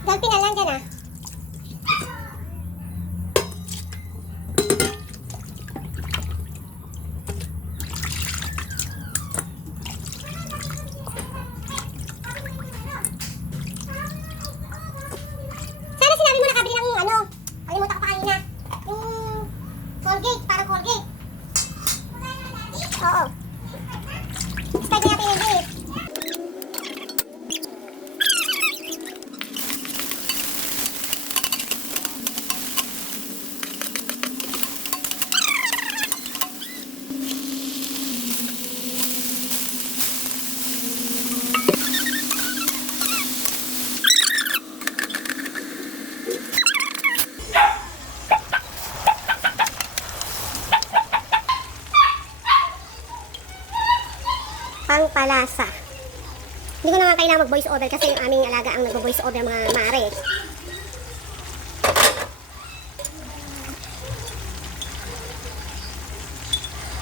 Galpin na lang dyan ah. Sana sinabi mo nakabili ng ano. Kalimutan ko pa kanina. Yung Colgate, parang Colgate. Oo. Start na natin yung bait. Pangpalasa. Hindi ko naman kailangan mag-voice over kasi yung aming alaga ang nag-voice over mga mare.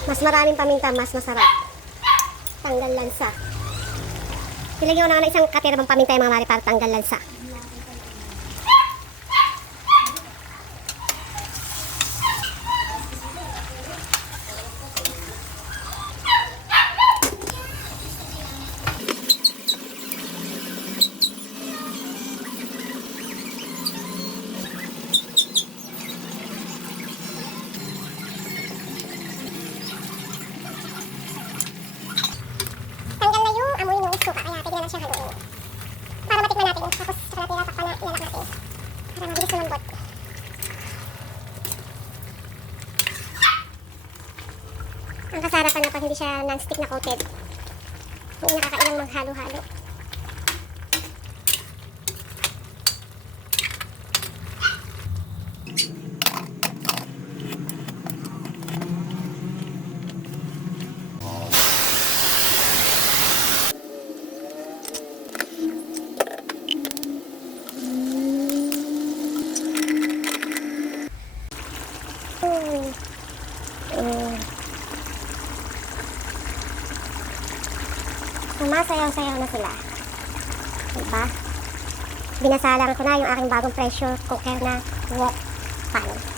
Mas maraming paminta, mas masarap. Tanggal lansa. Nilagyan ko na ng isang katirabang paminta yung mga mare para tanggal lansa. Kaya pwede naman siya haluin. Para matikman natin. Tapos saka natin tatakpan na ilalak natin. Para mabilis lumambot. Ang kasarapan na pag hindi siya non-stick na coated. Hindi nakakailang maghalo-halo. Sumasayaw-sayaw na sila. Diba? Binasalang ko na yung aking bagong pressure cooker na wok pan.